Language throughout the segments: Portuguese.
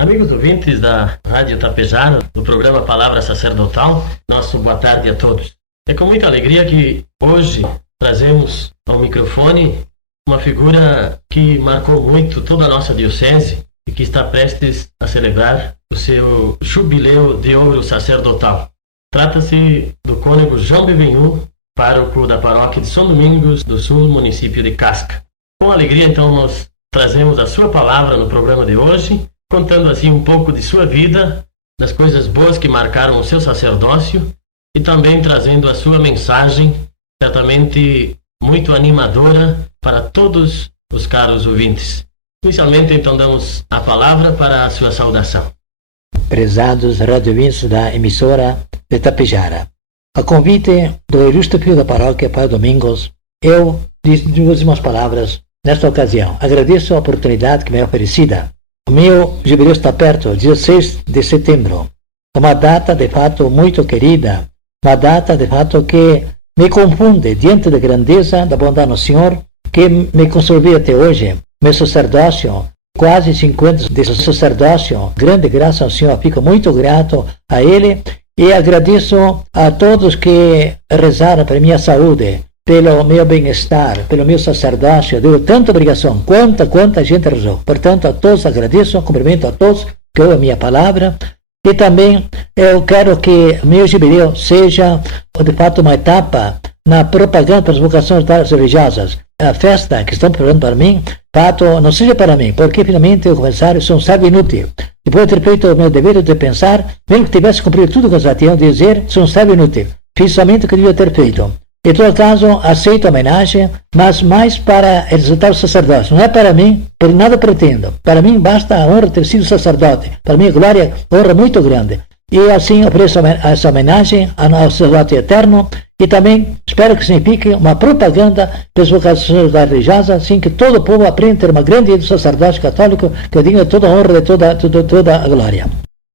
Amigos ouvintes da Rádio Tapejara, do programa Palavra Sacerdotal, nosso boa tarde a todos. É com muita alegria que hoje trazemos ao microfone uma figura que marcou muito toda a nossa diocese e que está prestes a celebrar o seu jubileu de ouro sacerdotal. Trata-se do cônego João Bevenhu, pároco da paróquia de São Domingos do Sul, município de Casca. Com alegria, então, nós trazemos a sua palavra no programa de hoje, contando assim um pouco de sua vida, das coisas boas que marcaram o seu sacerdócio e também trazendo a sua mensagem, certamente muito animadora para todos os caros ouvintes. Inicialmente, então, damos a palavra para a sua saudação. Prezados radiovintes da emissora de Tapejara, a convite do ilustre filho da paróquia, Padre Domingos, eu digo duas últimas palavras nesta ocasião. Agradeço a oportunidade que me é oferecida. O meu jubileu está perto, 16 de setembro. É uma data, de fato, muito querida. Uma data, de fato, que me confunde diante da grandeza da bondade do Senhor, que me conservou até hoje. Meu sacerdócio, quase 50 anos de sacerdócio, grande graça ao Senhor. Fico muito grato a Ele e agradeço a todos que rezaram para minha saúde, pelo meu bem-estar, pelo meu sacerdócio. Deu tanta obrigação, quanta gente rezou. Portanto, a todos agradeço, cumprimento a todos que ouvem a minha palavra. E também eu quero que meu jubileu seja, de fato, uma etapa na propaganda para as vocações religiosas. A festa que estão preparando para mim, fato, não seja para mim, porque finalmente eu começar, sou um servo inútil. Depois de ter feito o meu dever de pensar, bem que tivesse cumprido tudo o que eu já tinha de dizer, sou um servo inútil. Fiz somente o que devia ter feito. Em todo caso, aceito a homenagem, mas mais para exaltar o sacerdócio. Não é para mim, por nada pretendo. Para mim basta a honra de ter sido sacerdote. Para mim, glória, honra muito grande. E assim ofereço essa homenagem ao sacerdote eterno e também espero que signifique uma propaganda das vocações religiosas, assim que todo o povo aprenda a ter uma grande do sacerdócio católico, que eu digo toda a honra de toda a glória.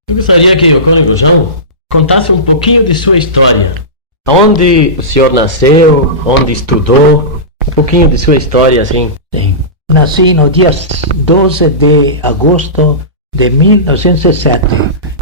Eu gostaria que o cônego João contasse um pouquinho de sua história. Onde o senhor nasceu, onde estudou, um pouquinho de sua história, assim. Sim. Nasci no dia 12 de agosto de 1907,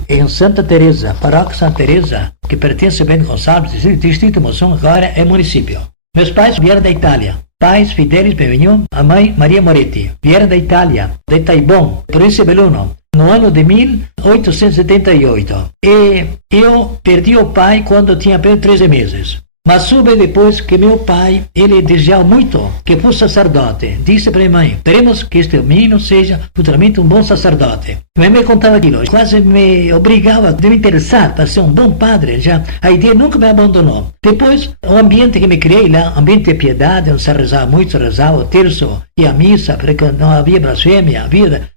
em Santa Teresa, paróquia Santa Teresa, que pertence a Bento Gonçalves, distrito Monção, agora é município. Meus pais vieram da Itália. Pais Fidelis Benvenhu, a mãe Maria Moretti. Vieram da Itália, de Taibon, província de Belluno, no ano de 1878. E eu perdi o pai quando tinha apenas 13 meses. Mas soube depois que meu pai, ele desejava muito que fosse sacerdote. Disse para minha mãe, esperemos que este menino seja futuramente um bom sacerdote. Minha mãe contava aquilo, quase me obrigava a me interessar para ser um bom padre. Já a ideia nunca me abandonou. Depois, o ambiente que me criei lá, ambiente de piedade, onde se rezava muito, se rezava o terço e a missa, porque não havia blasfêmia, havia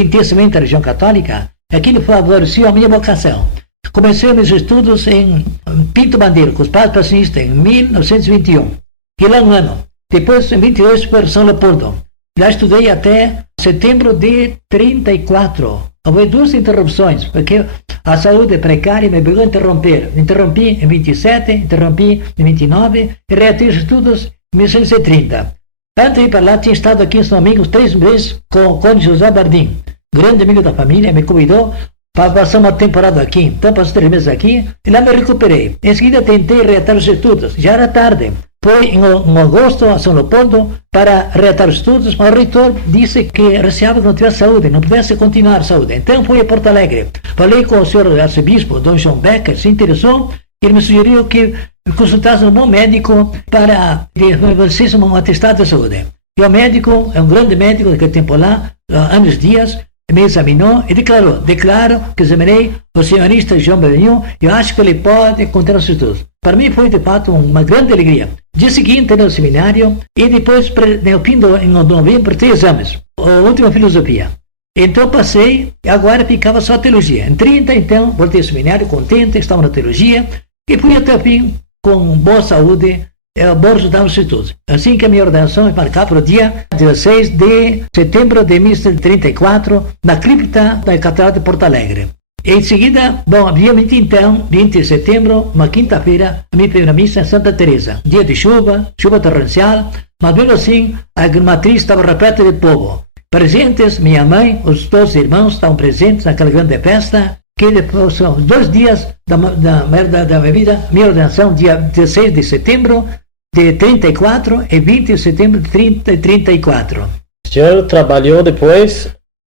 intensamente a religião católica, aquilo favoreceu a minha vocação. Comecei meus estudos em Pinto Bandeiro, com os padres passionistas, em 1921. E lá um ano. Depois, em 22, para São Leopoldo. Já estudei até setembro de 34. Houve duas interrupções, porque a saúde precária me pegou a interromper. Interrompi em 27, interrompi em 29 e reatei os estudos em 1930. Antes de ir para lá, tinha estado aqui em São Domingos 3 meses com o cônego José Bardim, grande amigo da família, me convidou para passar uma temporada aqui. Então, passei 3 meses aqui e lá me recuperei. Em seguida, tentei reatar os estudos. Já era tarde. Fui em agosto a São Leopoldo para reatar os estudos, mas o reitor disse que receava que não tivesse saúde, não pudesse continuar a saúde. Então, fui a Porto Alegre. Falei com o senhor arcebispo, Dom João Becker, se interessou. Ele me sugeriu que consultasse um bom médico para fazer um atestado de saúde. E o médico, é um grande médico daquele tempo lá, Anos Dias, me examinou e declaro que examinei o senhorista João Bevenhu e eu acho que ele pode continuar os estudos. Para mim foi, de fato, uma grande alegria. Dia seguinte, no seminário, e depois, no fim de novembro, 3 exames. A última filosofia. Então passei, agora ficava só teologia. Em 30, então, voltei ao seminário, contente, estava na teologia, e fui até o fim, com boa saúde, bom resultado nos estudos. Assim que a minha ordenação é marcada para o dia 16 de setembro de 1934, na cripta da Catedral de Porto Alegre. Em seguida, obviamente então, 20 de setembro, uma quinta-feira, a minha primeira missa em Santa Teresa. Dia de chuva torrencial, mas mesmo assim, a matriz estava repleta de povo. presentes, minha mãe, os 12 irmãos estão presentes naquela grande festa, que depois são 2 dias da minha vida, minha ordenação, dia 16 de setembro de 34 e 20 de setembro de 34. O senhor trabalhou depois?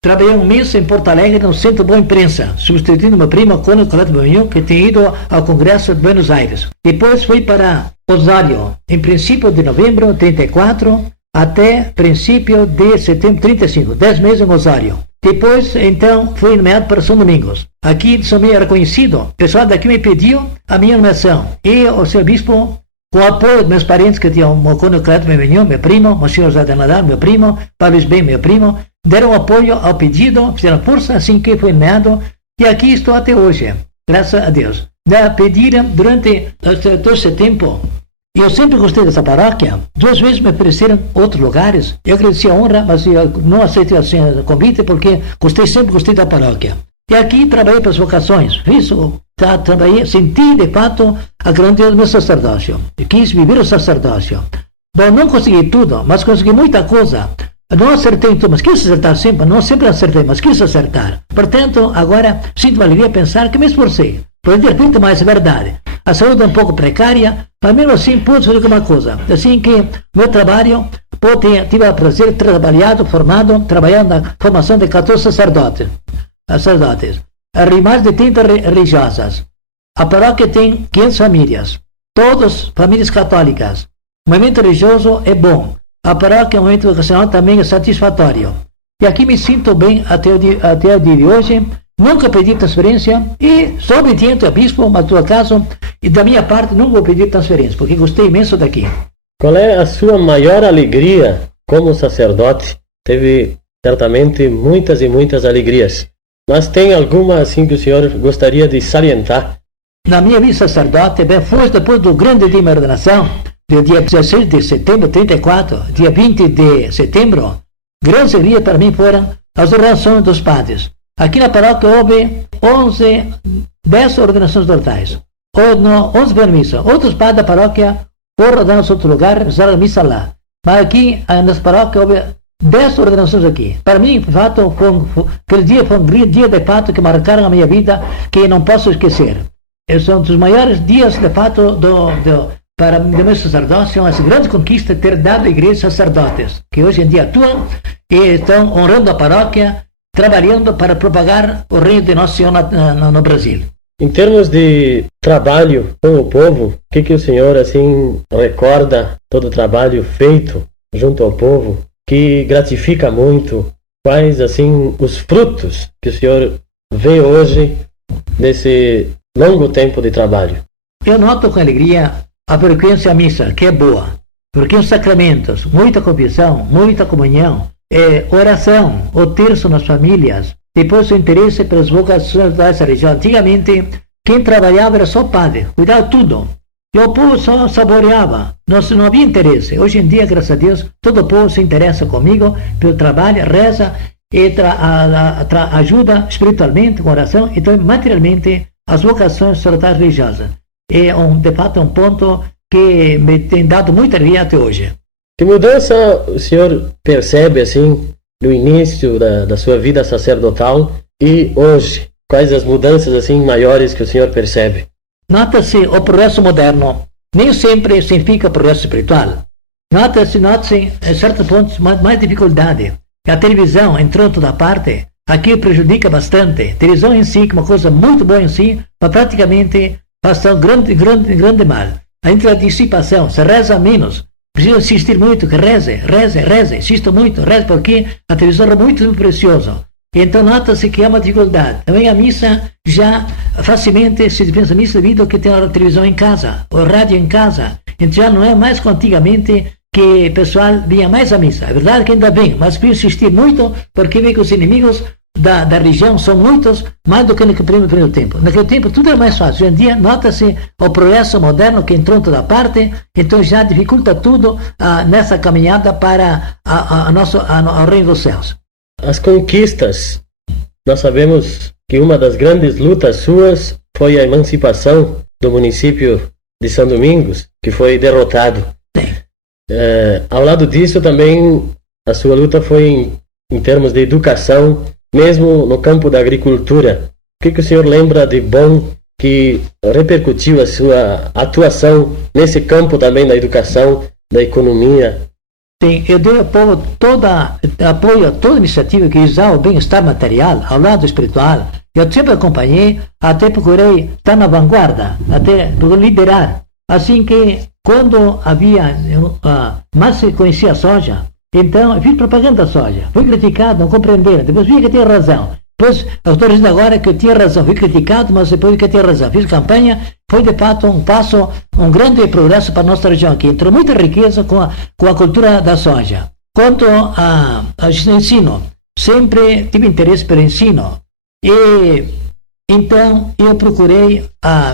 Trabalhei um mês em Porto Alegre, no Centro Boa Imprensa, substituindo meu primo, Cônigo Colette Benvenhum, que tinha ido ao Congresso de Buenos Aires. Depois fui para Osório, em princípio de novembro de 34, até princípio de setembro de 35, 10 meses em Osório. Depois, então, fui nomeado para São Domingos. Aqui, São Domingos era conhecido, o pessoal daqui me pediu a minha nomeação. E o seu bispo, com o apoio dos meus parentes, que tinham o Cônigo Colette Benvenhum, meu primo, o senhor José de Nadal, meu primo, Paulo Luiz Ben, meu primo, deram apoio ao pedido, fizeram força, assim que fui nomeado, e aqui estou até hoje, graças a Deus. Pediram durante todo esse tempo, eu sempre gostei dessa paróquia, 2 vezes me ofereceram outros lugares, eu agradeci a honra, mas eu não aceitei assim, o convite, porque sempre gostei da paróquia. E aqui trabalhei para as vocações, trabalhei, senti de fato a grandeza do meu sacerdócio, eu quis viver o sacerdócio. Bom, não consegui tudo, mas consegui muita coisa. Não acertei em tudo, mas quis acertar sempre, não sempre acertei, mas quis acertar. Portanto, agora sinto uma alegria pensar que me esforcei. Poderia ter feito mais, é verdade. A saúde é um pouco precária, mas mesmo assim pude fazer alguma coisa. Assim que meu trabalho, tive o prazer de ter trabalhando na formação de 14 sacerdotes. Mais de 30 religiosas. A paróquia tem 500 famílias, todas famílias católicas. O movimento religioso é bom. A paróquia, o momento vocacional também é satisfatório. E aqui me sinto bem até o dia de hoje. Nunca pedi transferência e sou obediente ao bispo, mas no seu caso, e da minha parte, nunca vou pedir transferência, porque gostei imenso daqui. Qual é a sua maior alegria como sacerdote? Teve certamente muitas e muitas alegrias, mas tem alguma assim que o senhor gostaria de salientar? Na minha vida sacerdote, foi depois do grande dia de minha ordenação, do dia 16 de setembro de 34, dia 20 de setembro, grandes alegrias para mim foram as ordenações dos padres. Aqui na paróquia houve 10 ordenações totais, 11 foram missa. Outros padres da paróquia foram ordenados em outro lugar, fizeram a missa lá. Mas aqui, nessa paróquia, houve 10 ordenações aqui. Para mim, de fato, aquele dia foi um dia de fato que marcaram a minha vida, que não posso esquecer. Esses são dos maiores dias, de fato, para o meu sacerdócio, essa grande conquista de ter dado à igreja sacerdotes, que hoje em dia atuam e estão honrando a paróquia, trabalhando para propagar o reino de Nosso Senhor no Brasil. Em termos de trabalho com o povo, o que o senhor assim recorda todo o trabalho feito junto ao povo, que gratifica muito? Quais assim os frutos que o senhor vê hoje desse longo tempo de trabalho? Eu noto com alegria a frequência à missa, que é boa, porque os sacramentos, muita confissão, muita comunhão, oração, o terço nas famílias, depois o interesse pelas vocações dessa região. Antigamente, quem trabalhava era só padre, cuidava tudo. E o povo só saboreava, não havia interesse. Hoje em dia, graças a Deus, todo o povo se interessa comigo, pelo trabalho, reza e ajuda espiritualmente, com oração, e também materialmente as vocações sacerdotais religiosas. É de fato um ponto que me tem dado muita alegria até hoje. Que mudança o senhor percebe assim no início da sua vida sacerdotal e hoje? Quais as mudanças assim maiores que o senhor percebe? Nota-se o progresso moderno. Nem sempre significa progresso espiritual. Nota-se em certos pontos mais dificuldade. A televisão entrou em toda parte. Aqui prejudica bastante. A televisão em si, que é uma coisa muito boa em si, mas praticamente faz um grande mal. A dissipação, se reza menos. Preciso insistir muito que reze, insisto muito, reze, porque a televisão é muito preciosa. Então nota-se que há uma dificuldade. Também a missa já facilmente se dispensa a missa devido ao que tem a televisão em casa, o rádio em casa. Então já não é mais como antigamente que o pessoal vinha mais à missa. É verdade que ainda vem, mas preciso insistir muito porque vê que os inimigos da religião são muitos, mais do que no primeiro tempo. Naquele tempo tudo era mais fácil. Hoje em dia nota-se o progresso moderno que entrou em toda parte, então já dificulta tudo nessa caminhada para ao reino dos céus. As conquistas. Nós sabemos que uma das grandes lutas suas foi a emancipação do município de São Domingos, que foi derrotado. Sim. Ao lado disso também a sua luta foi em termos de educação, mesmo no campo da agricultura. O que o senhor lembra de bom que repercutiu a sua atuação nesse campo também da educação, da economia? Sim, eu dei apoio a toda iniciativa que visava o bem-estar material ao lado espiritual. Eu sempre acompanhei, até procurei estar na vanguarda, até procurei liderar. Assim que, quando havia, mais se conhecia a soja, então eu fiz propaganda da soja. Fui criticado, não compreenderam. Depois vi que tinha razão. Depois, eu estou dizendo agora que eu tinha razão. Fui criticado, mas depois vi que eu tinha razão. Fiz campanha, foi de fato um grande progresso para a nossa região aqui. Entrou muita riqueza com a cultura da soja. Quanto ao ensino, sempre tive interesse pelo ensino. E então eu procurei,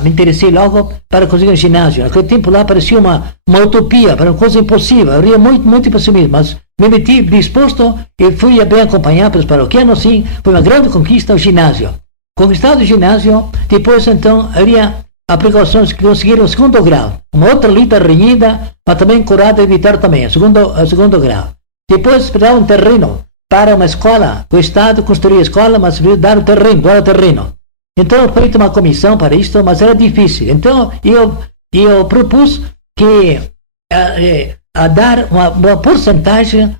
me interessei logo para conseguir um ginásio. Naquele tempo lá parecia uma utopia, para uma coisa impossível. Eu ria muito impossível, mas me meti disposto e fui bem acompanhado pelos paroquianos. Sim, foi uma grande conquista o ginásio. Conquistado o ginásio, depois então havia aplicações que conseguiram o segundo grau. Uma outra luta renhida, mas também curada e evitar também, o segundo grau. Depois precisava um terreno para uma escola. O Estado construía a escola, mas precisava dar o terreno. Então, foi feita uma comissão para isso, mas era difícil. Então, eu propus que a dar uma porcentagem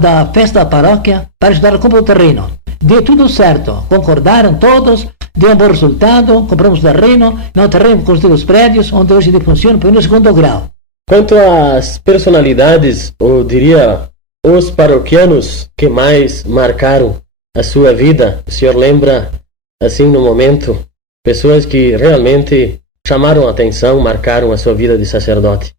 da festa da paróquia para ajudar a compra do terreno. Deu tudo certo. Concordaram todos, deu um bom resultado, compramos o terreno, construímos os prédios, onde hoje ele funciona, foi no segundo grau. Quanto às personalidades, ou diria, os paroquianos que mais marcaram a sua vida, o senhor lembra, assim, no momento, pessoas que realmente chamaram a atenção, marcaram a sua vida de sacerdote?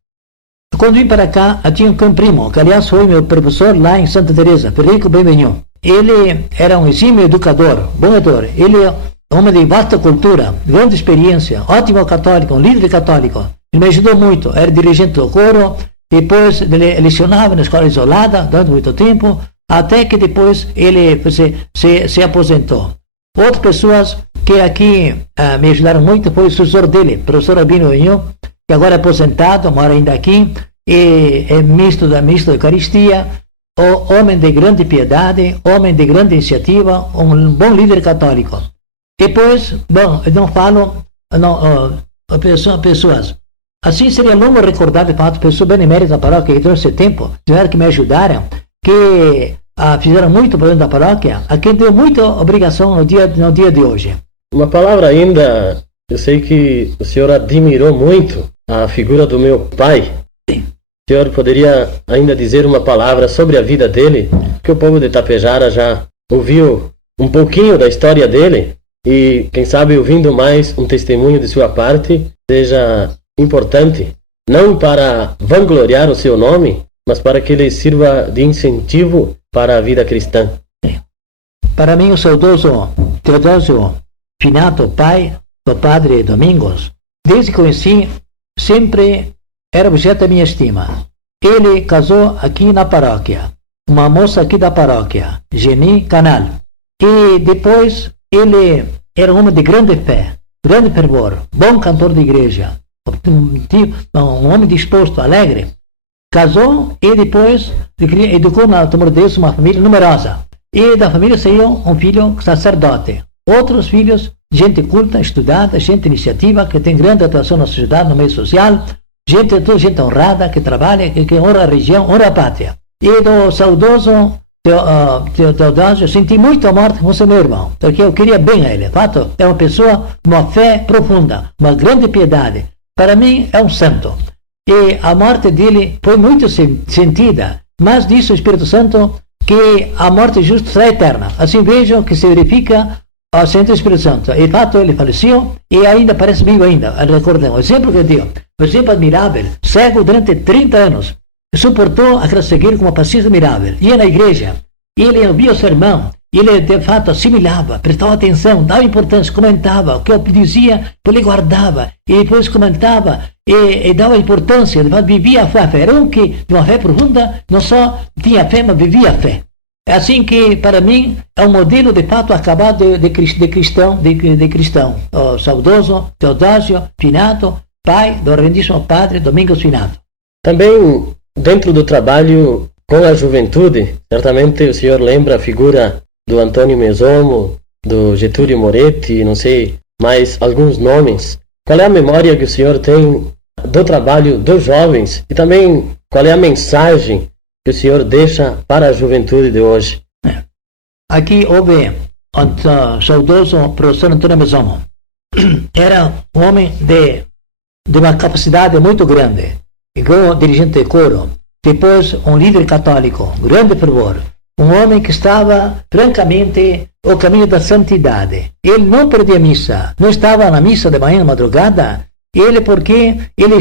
Quando vim para cá, eu tinha um primo, que aliás foi meu professor lá em Santa Teresa, Federico Benvenho. Ele era um exímio educador, bom educador. Ele é um homem de vasta cultura, grande experiência, ótimo católico, um líder católico. Ele me ajudou muito, era dirigente do coro, depois ele lecionava na escola isolada durante muito tempo, até que depois ele se aposentou. Outras pessoas que aqui me ajudaram muito foi o sucessor dele, o professor Albino Benho, que agora é aposentado, mora ainda aqui, e é ministro da Eucaristia, homem de grande piedade, homem de grande iniciativa, um bom líder católico. Depois, bom, eu não falo pessoas. Assim seria longo recordar, de fato, pessoas beneméritas da paróquia que durante esse tempo tiveram que me ajudaram, que fizeram muito por dentro da paróquia, a quem deu muita obrigação no dia de hoje. Uma palavra ainda, eu sei que o senhor admirou muito a figura do meu pai. Sim. O senhor poderia ainda dizer uma palavra sobre a vida dele, que o povo de Tapejara já ouviu um pouquinho da história dele, e quem sabe ouvindo mais um testemunho de sua parte, seja importante, não para vangloriar o seu nome, mas para que ele sirva de incentivo para a vida cristã. Para mim, o saudoso Teodósio Finato, pai do padre Domingos, desde que conheci, sempre era objeto da minha estima. Ele casou aqui na paróquia, uma moça aqui da paróquia, Geni Canal. E depois, ele era um homem de grande fé, grande fervor, bom cantor de igreja, um homem disposto, alegre. Casou e depois educou na Temor de Deus uma família numerosa. E da família saiu um filho sacerdote. Outros filhos, gente culta, estudada, gente iniciativa, que tem grande atuação na sociedade, no meio social. Gente honrada, que trabalha, que honra a região, honra a pátria. E do saudoso Teodósio, eu senti muito amor com você, meu irmão, porque eu queria bem a ele. De fato, é uma pessoa de uma fé profunda, uma grande piedade. Para mim, é um santo. E a morte dele foi muito sentida, mas disse o Espírito Santo que a morte justa será eterna. Assim vejo que se verifica a sentença do Espírito Santo. E de fato ele faleceu e ainda parece vivo ainda. Recordem, o exemplo que eu digo, um exemplo admirável, cego durante 30 anos, suportou aquela cegueira com uma paciência admirável. Ia na igreja, ele ouvia o sermão, ele de fato assimilava, prestava atenção, dava importância, comentava, o que eu dizia, ele guardava, e depois comentava, e dava importância, de fato vivia a fé. Era um que, de uma fé profunda, não só tinha fé, mas vivia a fé. É assim que, para mim, é um modelo de fato acabado de cristão. O saudoso Teodósio Finato, pai do reverendíssimo padre Domingos Finato. Também, dentro do trabalho com a juventude, certamente o senhor lembra a figura do Antônio Mesomo, do Getúlio Moretti, não sei, mais alguns nomes. Qual é a memória que o senhor tem do trabalho dos jovens e também qual é a mensagem que o senhor deixa para a juventude de hoje? Aqui houve o saudoso professor Antônio Mesomo. Era um homem de uma capacidade muito grande, igual dirigente de coro, depois um líder católico, grande fervor, um homem que estava francamente ao caminho da santidade. Ele não perdia missa, não estava na missa de manhã, madrugada, porque ele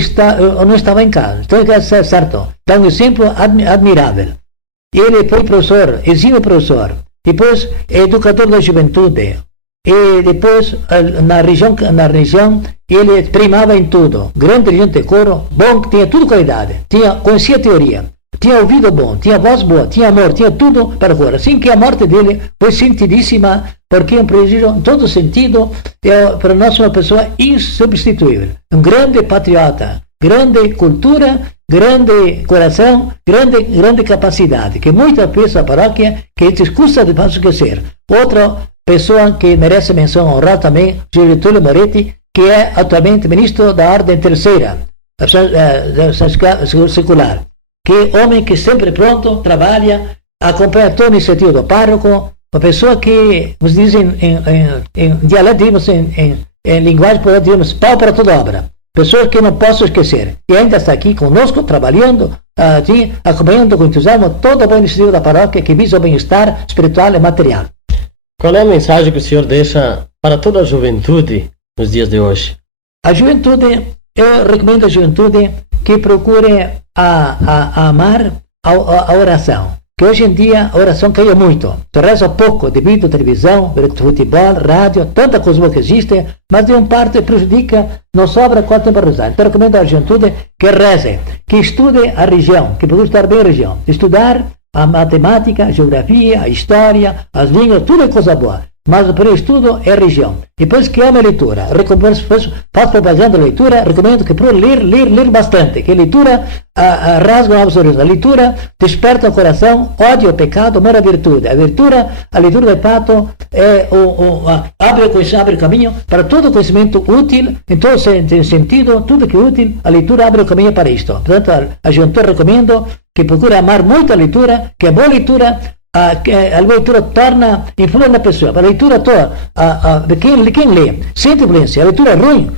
não estava em casa. Então, é certo, dá um exemplo admirável. Ele foi professor, exímio professor, depois educador da juventude, e depois na região ele primava em tudo, grande dirigente de coro, bom, tinha tudo qualidade, conhecia a teoria, tinha ouvido bom, tinha voz boa, tinha amor, tinha tudo para fora. Assim que a morte dele foi sentidíssima, porque é um prejuízo em todo sentido, para nós uma pessoa insubstituível, um grande patriota, grande cultura, grande coração, grande capacidade, que muitas vezes a paróquia que discussa de passo esquecer. Outra pessoa que merece menção honrosa também, Getúlio Moretti, que é atualmente ministro da Ordem Terceira, secular, que é homem que sempre pronto, trabalha, acompanha toda a iniciativa do pároco, uma pessoa que, nos dizem em dialeto, em linguagem, digamos, pau para toda obra. Pessoas que não posso esquecer. E ainda está aqui conosco, trabalhando, acompanhando com entusiasmo toda a boa iniciativa da paróquia que visa o bem-estar espiritual e material. Qual é a mensagem que o senhor deixa para toda a juventude nos dias de hoje? A juventude, eu recomendo à juventude que procure amar a oração. Que hoje em dia a oração caiu muito. Se reza pouco devido à televisão, futebol, rádio, tanta coisa boa que existe, mas de uma parte prejudica, não sobra quanto tempo para rezar. Então recomendo à juventude que reze, que estude a região, que procure estar bem a região. Estudar a matemática, a geografia, a história, as línguas, tudo é coisa boa. Mas o primeiro estudo é a região. Depois que ama a leitura. Faço propaganda da leitura, recomendo que procure ler bastante. Que a leitura rasga o sorriso. A leitura desperta o coração, ódio ao pecado, amor à virtude. A leitura de fato abre o caminho para todo conhecimento útil, em todo sentido, tudo que é útil, a leitura abre o caminho para isto. Portanto, a juventude recomendo que procure amar muito a leitura, que a boa leitura a leitura torna influente na pessoa. A leitura toda, quem lê, sente influência. A leitura é ruim,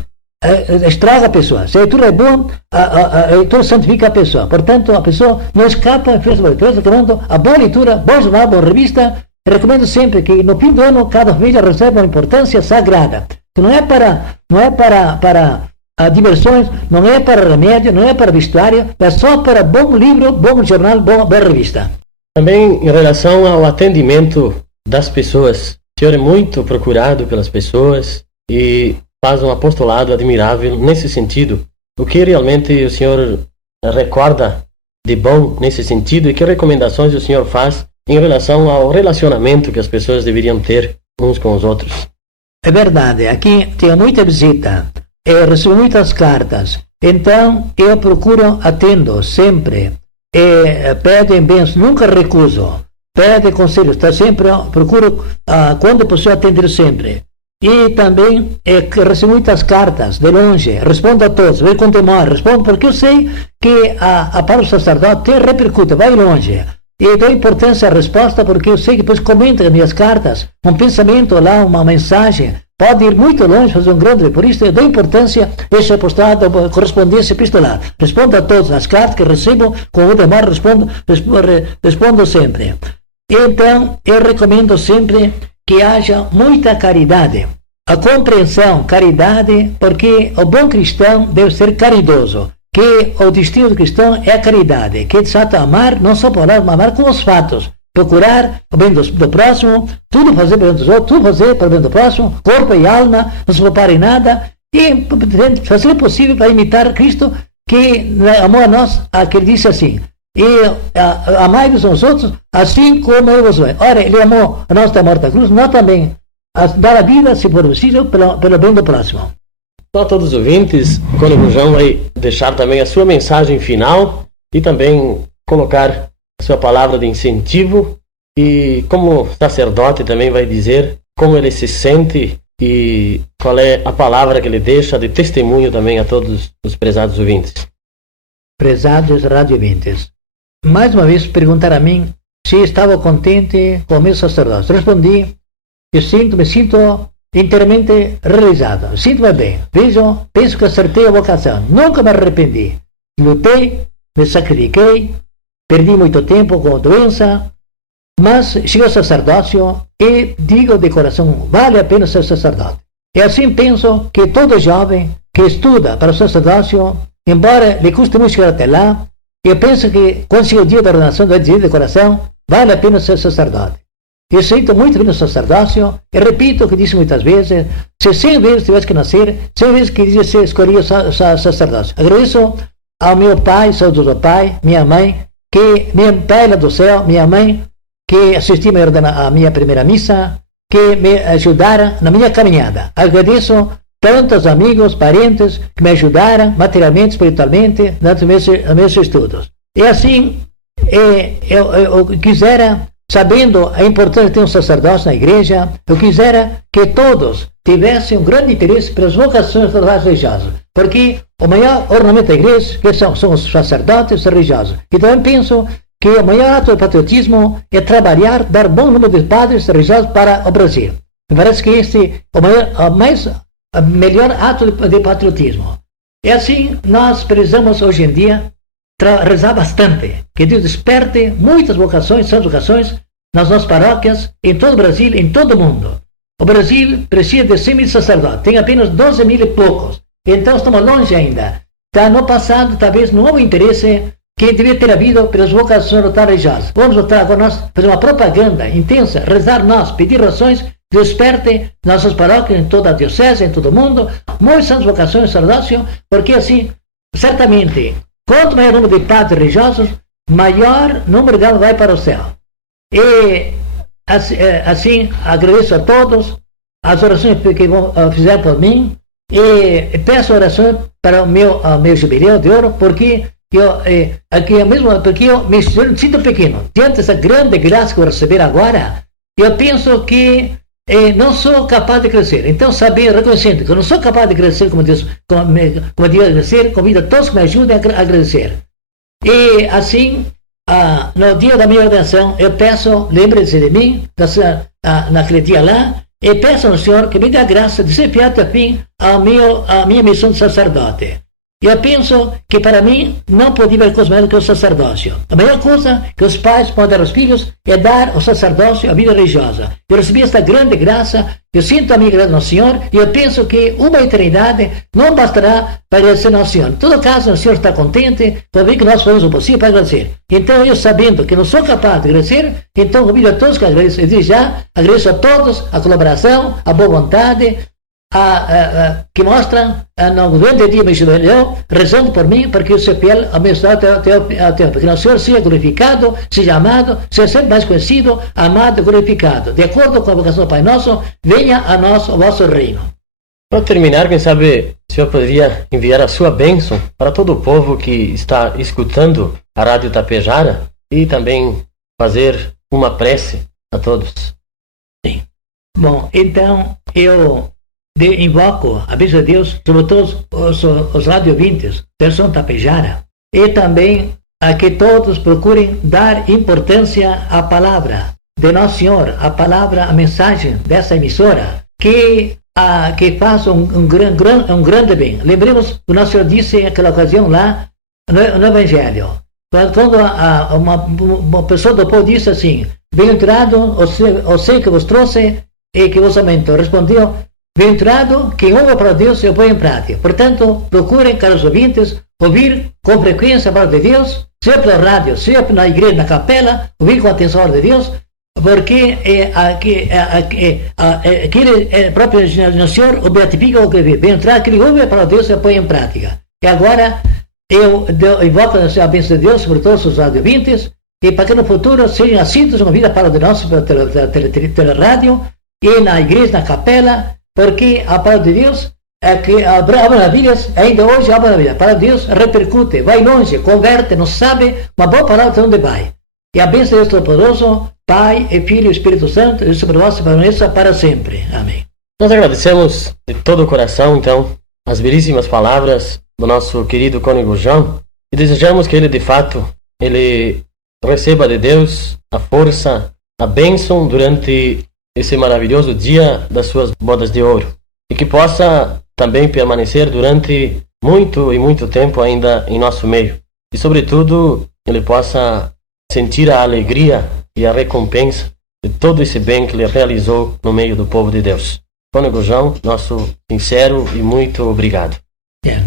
estraga a pessoa. Se a leitura é boa, a leitura santifica a pessoa. Portanto, a pessoa não escapa em frente da leitura. Recomendo a boa leitura, bom jornal, boa revista. Eu recomendo sempre que no fim do ano cada família receba uma importância sagrada. Que não é para diversões, não é para remédio, não é para vestuário, é só para bom livro, bom jornal, boa revista. Também em relação ao atendimento das pessoas, o senhor é muito procurado pelas pessoas e faz um apostolado admirável nesse sentido. O que realmente o senhor recorda de bom nesse sentido e que recomendações o senhor faz em relação ao relacionamento que as pessoas deveriam ter uns com os outros? É verdade, aqui tenho muita visita, recebo muitas cartas, então eu procuro atendo sempre. Pedem bens, nunca recuso, pede conselhos, sempre procuro, quando possível, atender sempre. E também recebo muitas cartas de longe, respondo a todos, vejo quando demora, respondo porque eu sei que a palavra do sacerdote repercute, vai longe. E dou importância à resposta porque eu sei que depois comenta as minhas cartas, um pensamento lá, uma mensagem, pode ir muito longe, fazer um grande. Por isso eu dou importância a esse apostolado, correspondência epistolar. Respondo a todas as cartas que recebo, com o demais respondo sempre. Então, eu recomendo sempre que haja muita caridade. A compreensão, caridade, porque o bom cristão deve ser caridoso. Que o destino do cristão é a caridade, que de fato amar, não só por palavras, mas amar com os fatos. Procurar o bem do próximo, tudo fazer para o bem dos outros, tudo fazer para o bem do próximo, corpo e alma, não se poupar em nada, e fazer o possível para imitar Cristo, que amou a nós, que ele disse assim, e amai-vos uns outros, assim como eu vos amo. Ora, ele amou a nós da morte da cruz, nós também, dar a vida, se for possível, pelo bem do próximo. Para todos os ouvintes, o Cônego João vai deixar também a sua mensagem final e também colocar sua palavra de incentivo e como sacerdote também vai dizer como ele se sente e qual é a palavra que ele deixa de testemunho também a todos os prezados ouvintes. Prezados rádio ouvintes, mais uma vez perguntaram a mim se estava contente com o meu sacerdócio. Respondi, me sinto inteiramente realizado, sinto-me bem, penso que acertei a vocação, nunca me arrependi, lutei, me sacrifiquei, perdi muito tempo com a doença, mas chegou o sacerdócio e digo de coração, vale a pena ser sacerdote. E assim penso que todo jovem que estuda para o sacerdócio, embora lhe custe muito chegar até lá, eu penso que quando chega o dia da ordenação, vai dizer de coração, vale a pena ser sacerdote. Eu sinto muito bem no sacerdócio, e repito o que disse muitas vezes, se 100 vezes tivesse que nascer, 100 vezes que escolheria o sacerdócio. Agradeço ao meu pai, saudoso pai, minha mãe, que meu pai lá do céu, minha mãe, que assistiu a minha primeira missa, que me ajudaram na minha caminhada. Agradeço tantos amigos, parentes, que me ajudaram materialmente, espiritualmente, nos meus estudos. E assim, eu quisera, sabendo a importância de ter um sacerdócio na igreja, eu quisera que todos tivessem um grande interesse pelas vocações religiosas, porque o maior ornamento da igreja que são os sacerdotes religiosos. E também penso que o maior ato de patriotismo é trabalhar, dar bom número de padres religiosos para o Brasil. Me parece que este é o melhor ato de patriotismo. E assim, nós precisamos hoje em dia rezar bastante, que Deus desperte muitas vocações, santas vocações, nas nossas paróquias, em todo o Brasil, em todo o mundo. O Brasil precisa de 100 mil sacerdotes, tem apenas 12 mil e poucos, então estamos longe ainda. No passado, talvez não houve interesse que devia ter havido pelas vocações religiosas. Vamos lutar agora, nós fazer uma propaganda intensa, rezar nós, pedir orações, desperte nossas paróquias em toda a diocese, em todo o mundo, muitas santas vocações de sacerdócio, porque assim, certamente, quanto maior número de padres religiosos, maior número delas vai para o céu. E assim agradeço a todos as orações que fizeram por mim e peço orações para o meu jubileu de ouro, porque porque eu me sinto pequeno. Diante dessa grande graça que eu vou receber agora, eu penso que não sou capaz de crescer. Então, reconhecendo que eu não sou capaz de crescer como Deus crescer, convido a todos que me ajudem a agradecer. E assim, no dia da minha ordenação, eu peço, lembre-se de mim, naquele dia lá, e peço ao Senhor que me dê a graça de ser fiel até o fim à minha missão de sacerdote. Eu penso que para mim não podia haver coisa melhor do que o sacerdócio. A melhor coisa que os pais podem dar aos filhos é dar ao sacerdócio a vida religiosa. Eu recebi esta grande graça, eu sinto a minha graça no Senhor e eu penso que uma eternidade não bastará para agradecer ao Senhor. Em todo caso, o Senhor está contente por ver que nós fazemos o possível para agradecer. Então, eu sabendo que não sou capaz de agradecer, então convido a todos que agradeçam. Desde já, agradeço a todos a colaboração, a boa vontade, que mostram no grande dia me jubileu, rezando por mim, porque eu sou fiel ao meu estado até porque o Senhor seja glorificado, seja amado, seja sempre mais conhecido, amado e glorificado. De acordo com a vocação do Pai Nosso, venha a nós o vosso reino. Para terminar, quem sabe o senhor poderia enviar a sua bênção para todo o povo que está escutando a Rádio Tapejara e também fazer uma prece a todos. Sim. Bom, então eu invoco a bênção de Deus sobre todos os radio-ouvintes da São Tapejara e também a que todos procurem dar importância à palavra de Nosso Senhor, a palavra, a mensagem dessa emissora, que faça um grande bem. Lembremos que o Nosso Senhor disse naquela ocasião lá no Evangelho, quando uma pessoa do povo disse assim: bem-aventurado o ser que vos trouxe e que vos aumentou. Respondeu: bem-aventurado quem ouve para Deus e o põe em prática. Portanto, procurem, caros ouvintes, ouvir com frequência a palavra de Deus, seja pela rádio, seja na igreja, na capela, ouvir com atenção a palavra de Deus, porque aquele próprio Senhor o beatifica o que vê. Bem-aventurado que ele ouve a palavra de Deus e a põe em prática. E agora, eu invoco a bênção de Deus sobre todos os ouvintes, e para que no futuro sejam assíduos com a vida a palavra de Deus pela rádio e na igreja, na capela, porque a palavra de Deus é que abre maravilhas, ainda hoje abre maravilhas. A palavra de Deus repercute, vai longe, converte, não sabe, uma boa palavra de onde vai. E a bênção de Deus Todo-Poderoso, Pai, e Filho e Espírito Santo, e sobre vós permaneça para sempre. Amém. Nós agradecemos de todo o coração, então, as belíssimas palavras do nosso querido cônego João e desejamos que ele, de fato, ele receba de Deus a força, a bênção durante esse maravilhoso dia das suas bodas de ouro e que possa também permanecer durante muito e muito tempo ainda em nosso meio e, sobretudo, ele possa sentir a alegria e a recompensa de todo esse bem que ele realizou no meio do povo de Deus. Cônego João, nosso sincero e muito obrigado.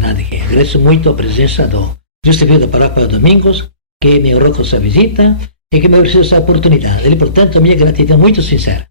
Nada que agradeço muito a presença do Cristo da Paróquia Domingos, que me honrou com sua visita e que me ofereceu essa oportunidade. E, portanto, a minha gratidão muito sincera.